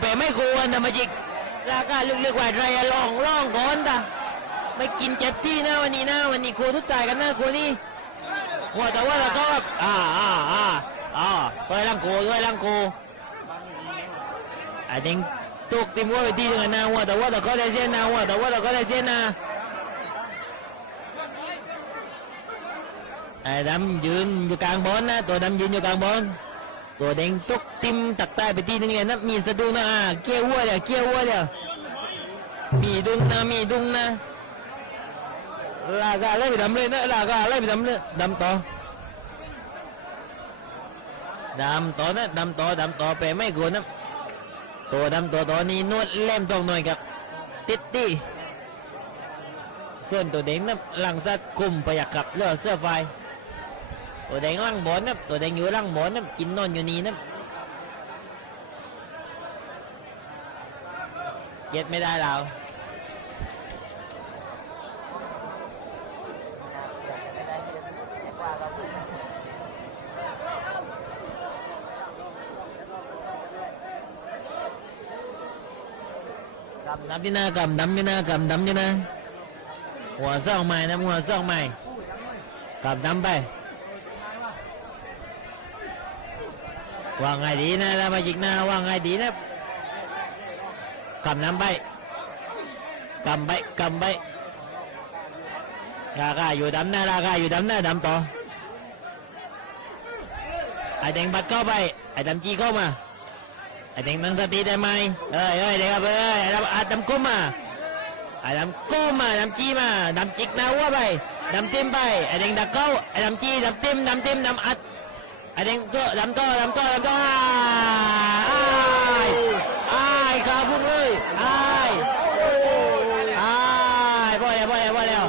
เปไม่กลัวนะมาจิกราคาลึกๆว่าไรอะลองล่องก่อนตาไม่กินเจ็บที่นะวันนี้นะวันนี้ครูทุกจ่ายกันนะครูนี่หัวแต่ว่าเราก็อ่าอ่าอ่าอ่าด้วยลังกูด้วยลังกูไอ้เด้งตุกติมว่าไปที่ตรงนั้นนะหัวแต่ว่าเราก็ได้เส้นนะหัวแต่ว่าเราก็ได้เส้นนะไอ้ดำยืนอยู่กลางบอลนะตัวดำยืนอยู่กลางบอล ตัวแดงตุกติมตักใต้ไปที่นึงเนี่ยนะมีสะดุ้งนะอ่าเกี้ยววัวเดี๋ยวเกี้ยววัวเดี๋ยวมีดุงนะมีดุงนะลากาไล่ไปดำเลยนะลากาไล่ไปดำเลยดำต่อดำต่อนะดำต่อดำต่อไปไม่กลัวนะตัวดำตัวต่อนี้นวดเล่มตรงหน่อยครับติดตี้ส่วนตัวแดงนะหลังสัตว์กลุ่มประหยัดกับเลือเสื้อไฟ ตัวแดงล่างบนนะตัวแดงอยู่ล่างบนนะกินนอนอยู่นี่นะเก็ดไม่ได้เรากำดำที่หน้ากำดำที่หน้ากำดำที่หน้าหัวซ่องใหม่นะหัวซ่องใหม่กำดำไป ว่าไงดีนะแล้วมาจิกหน้าว่าไงดีนะกำน้ำใบกำใบกำใบราคาอยู่ดำหน้าราคาอยู่ดำหน้าดำต่อไอแดงบัดเข้าไปไอดำจีเข้ามาไอแดงนั่งสติได้ไหมเอ้ยเอ้ยเด็กครับเอ้ยไอดำไอดำก้มมาไอดำก้มมาดำจีมาดำจิกหน้าวัวไปดำเต็มไปไอแดงดักเข้าไอดำจีดำเต็มดำเต็มดำอัด ไอ้เด้งก็ลำต้อลำต้อลำต้ออ้ายอ้ายขาพุ่งเลยอ้ายอ้ายพอแล้วพอแล้วพอแล้